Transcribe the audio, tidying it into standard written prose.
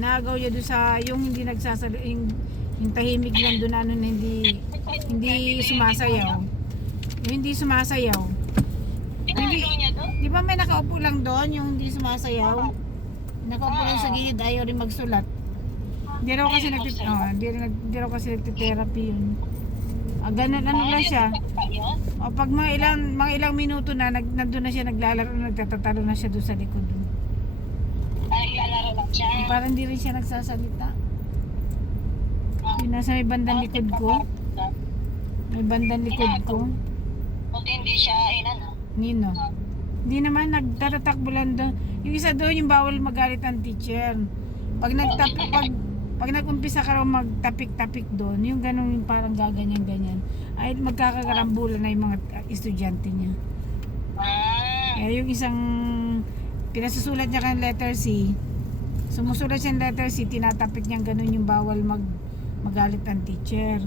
Inaagaw niya doon sa yung hindi yung tahimik lang doon ano na hindi sumasayaw. Yung hindi sumasayaw. Hindi, di ba may nakaupo lang doon yung hindi sumasayaw? Nakaupo lang sa gilid, ayaw rin magsulat. Hindi raw kasi hindi raw kasi nagte-therapy yun. Ganun ano lang siya. O pag mga ilang minuto na nandun na siya naglalaro, nagtatatalo na siya doon sa likod. Ay, lalaro lang siya. Parang hindi rin siya nagsasalita. Yung nasa may bandang likod ko. May bandang likod ko. Buti hindi siya inano. Nino. Hindi naman nagtatatakbo lang doon. Yung isa doon yung bawal magalit ang teacher. Pag nag-umpisa ka raw magtapik-tapik doon, yung ganun yung parang gaganyan-ganyan, ay magkakagarambulan na yung mga estudyante niya. Kaya yung isang pinasusulat niya kan letter C, sumusulat siya ng letter C, tinatapik niya ganun yung bawal magalit ang teacher.